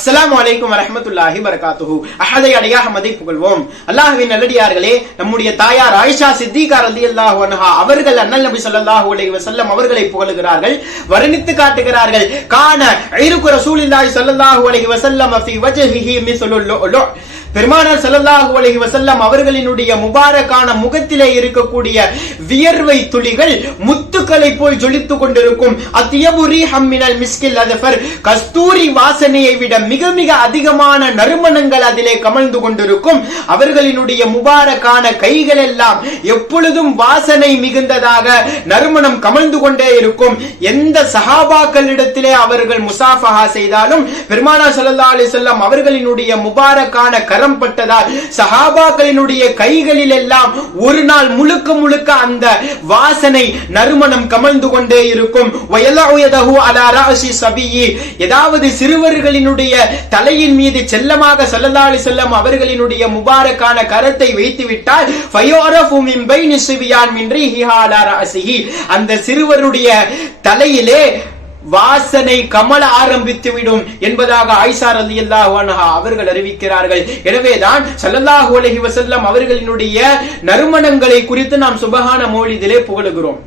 அஸ்ஸலாமு அலைக்கும் வரஹ்மத்துல்லாஹி வபரகாத்துஹு. அஹதை அடையாக மதை புகழ்வோம். அல்லாஹ்வின் நல்லடியார்களே, நம்முடைய தாயார் ஆயிஷா சித்திகா ரலியல்லாஹு அன்ஹா அவர்கள் அண்ணல் நபி ஸல்லல்லாஹு அலைஹி வஸல்லம் அவர்களை புகழுகிறார்கள், வர்ணித்து காட்டுகிறார்கள். கான ஐருக்கு ரசூலுல்லாஹி ஸல்லல்லாஹு அலைஹி வஸல்லம் ஃபீ வஜ்ஹிஹி மிஸ்லுல் லுஅ்லு. பெருமானார் ஸல்லல்லாஹு அலைஹி வஸல்லம் அவர்களினுடைய முபாரக்கான முகத்திலே இருக்கக்கூடிய வியர்வை துளிகள் முத்துக்களை போல் ஜொலித்துக் கொண்டிருக்கும். அத்யபு ரீஹம் மினல் மிஸ்கில் அஸ்ஃபர், கஸ்தூரி வாசனையை விட மிக மிக அதிகமான நறுமணங்கள் அதிலே கமழ்ந்து கொண்டிருக்கும். அவர்களினுடைய முபாரக்கான கைகள் எல்லாம் எப்பொழுதும் வாசனை மிகுந்ததாக நறுமணம் கமழ்ந்து கொண்டே இருக்கும். எந்த சஹாபாக்களிடத்திலே அவர்கள் முசாஃபஹா செய்தாலும் பெருமானார் ஸல்லல்லாஹு அலைஹி வஸல்லம் அவர்களினுடைய முபாரக்கான கரம் பட்டதால் சஹாபாக்களினுடைய கைகளில் எல்லாம் ஒரு நாள் முழுக்க முழுக்க அந்த வாசனை நறுமணம் கமழ்ந்து கொண்டே இருக்கும். வயலஉயதஹு அலா ரஅஸி ஸபியி, ஏதாவது சிறுவர்களினுடைய தலையின் மீது செல்லமாக ஸல்லல்லாஹு அலைஹி வஸல்லம் அவர்களினுடைய முபாரக்கான கரத்தை வைத்து விட்டால் ஃபயுரஃபு மின் பைனி ஸிபியான் மின் ரீஹிஹா அலா ரஅஸிஹி, அந்த சிறுவருடைய தலையிலே வாசனை கமல ஆரம்பித்துவிடும் என்பதாக ஆயிஷா ரலியல்லாஹு அன்ஹா அவர்கள் அறிவிக்கிறார்கள். எனவேதான் ஸல்லல்லாஹு அலைஹி வஸல்லம் அவர்களினுடைய நறுமணங்களை குறித்து நாம் சுபஹான மௌலிதிலே புகழுகிறோம்.